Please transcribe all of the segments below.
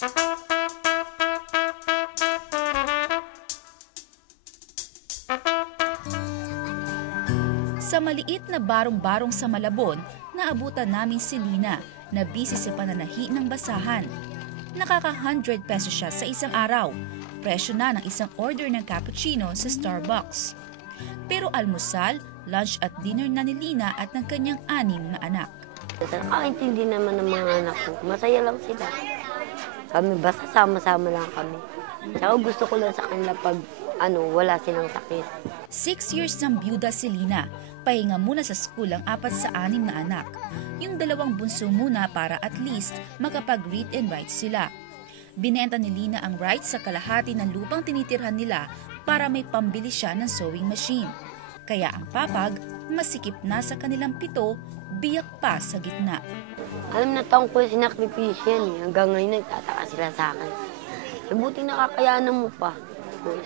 Sa maliit na barong-barong sa Malabon, naabutan namin si Lina na busy sa pananahi ng basahan. Nakaka 100 pesos siya sa isang araw. Presyo na ng isang order ng cappuccino sa Starbucks. Pero almusal, lunch at dinner na ni Lina at ng kanyang 6 na anak. Intindi naman ng mga anak ko. Masaya lang sila. Kami basta sama-sama lang kami. Saka gusto ko lang sa kanila pag wala silang sakit. 6 years ng byuda si Lina. Pahinga muna sa school ang 4 sa 6 na anak. Yung 2 bunso muna para at least makapag-read and write sila. Binenta ni Lina ang rights sa kalahati ng lupang tinitirhan nila para may pambili siya ng sewing machine. Kaya ang papag, masikip na sa kanilang 7, biyak pa sa gitna. Alam na taong ko sinakripisyo yan eh. Hanggang ngayon nagtataka sila sa akin. Buti nakakayanan mo pa.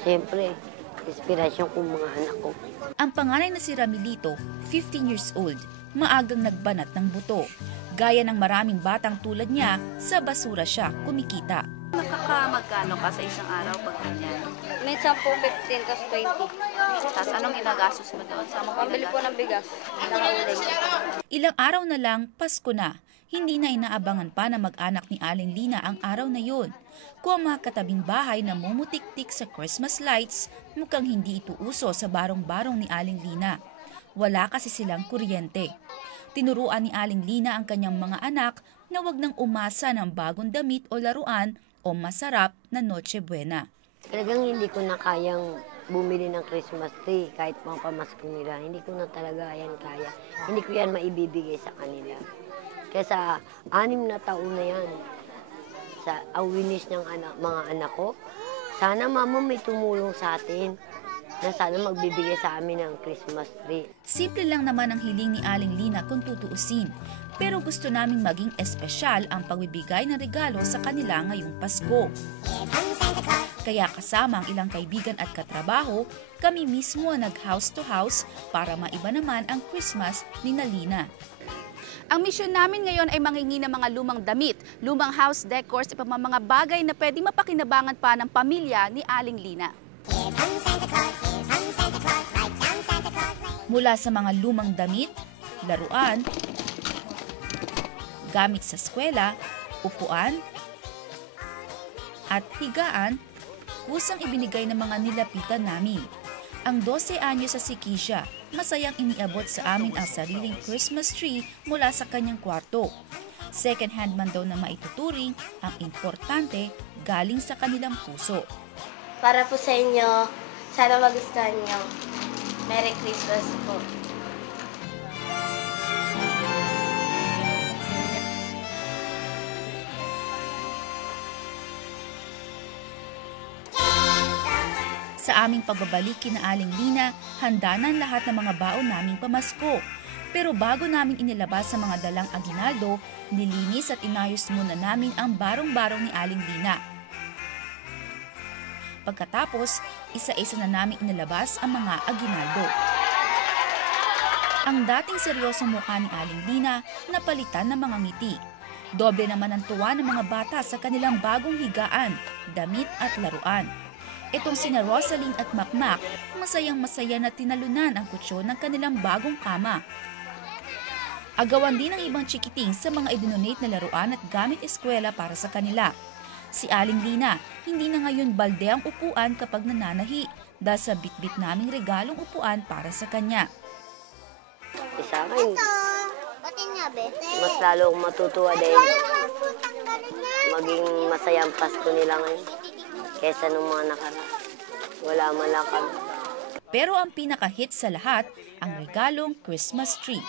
Siyempre, inspirasyon ko mga anak ko. Ang panganay na si Ramilito, 15 years old, maagang nagbanat ng buto. Gaya ng maraming batang tulad niya, sa basura siya kumikita. Nakakamagkano ka sa isang araw pag ganyan? Minsan po 15 tas 20. Tapos anong inagastos mo doon? Saan mo Pabili po ng bigas. Ilang araw na lang, Pasko na. Hindi na inaabangan pa na mag-anak ni Aling Lina ang araw na yon. Kung ang mga katabing bahay na mumutik-tik sa Christmas lights, mukhang hindi ito uso sa barong-barong ni Aling Lina. Wala kasi silang kuryente. Tinuruan ni Aling Lina ang kanyang mga anak na wag nang umasa ng bagong damit o laruan o masarap na Noche Buena. Talagang hindi ko na kayang bumili ng Christmas tree kahit mga pamasko nila. Hindi ko na talaga yan kaya. Hindi ko yan maibibigay sa kanila. Kaya 6 na taon na yan, sa awinis ng mga anak ko, sana mama may tumulong sa atin na sana magbibigay sa amin ng Christmas tree. Simple lang naman ang hiling ni Aling Lina kung tutuusin. Pero gusto naming maging espesyal ang pagbibigay ng regalo sa kanila ngayong Pasko. Kaya kasama ang ilang kaibigan at katrabaho, kami mismo nag-house to house para maiba naman ang Christmas ni Lina. Ang misyon namin ngayon ay manghingi ng mga lumang damit, lumang house decors, at mga bagay na pwedeng mapakinabangan pa ng pamilya ni Aling Lina. Mula sa mga lumang damit, laruan, gamit sa eskwela, upuan, at higaan, kusang ibinigay ng mga nilapitan namin. Ang 12 anyos sa si Kisha, masayang iniabot sa amin ang sariling Christmas tree mula sa kanyang kwarto. Second hand man daw na maituturing, ang importante galing sa kanilang puso. Para po sa inyo, sana magustuhan nyo. Merry Christmas po. Sa aming pagbabalik kina Aling Lina, handa na ang lahat ng mga baon naming pamasko. Pero bago namin inilabas sa mga dalang aginaldo, nilinis at inayos muna namin ang barong-barong ni Aling Lina. Pagkatapos, isa-isa na namin inilabas ang mga aginaldo. Ang dating seryosong mukha ni Aling Lina napalitan ng mga ngiti. Doble naman ang tuwa ng mga bata sa kanilang bagong higaan, damit at laruan. Itong sina Rosaline at Makmak, masayang-masaya na tinalunan ang kutsyon ng kanilang bagong kama. Agawan din ng ibang chikiting sa mga idinonate na laruan at gamit eskwela para sa kanila. Si Aling Lina, hindi na ngayon balde ang upuan kapag nananahi dahil sa bitbit naming regalong upuan para sa kanya. Sa akin, mas lalo akong matutuwa dahil maging masayang Pasko nila ngayon. Kesa nung mga nakaraan. Wala man lang kami. Pero ang pinaka-hit sa lahat, ang regalong Christmas tree.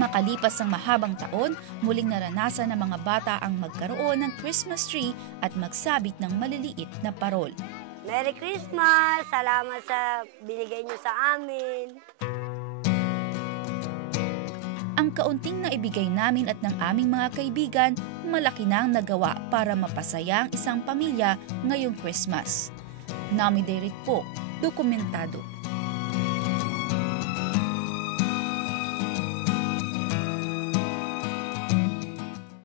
Makalipas ang mahabang taon, muling naranasan ng mga bata ang magkaroon ng Christmas tree at magsabit ng maliliit na parol. Merry Christmas! Salamat sa binigay niyo sa amin. Ang kaunting naibigay namin at ng aming mga kaibigan, malaki na ang nagawa para mapasaya ang isang pamilya ngayong Christmas. Nami Derek po, dokumentado.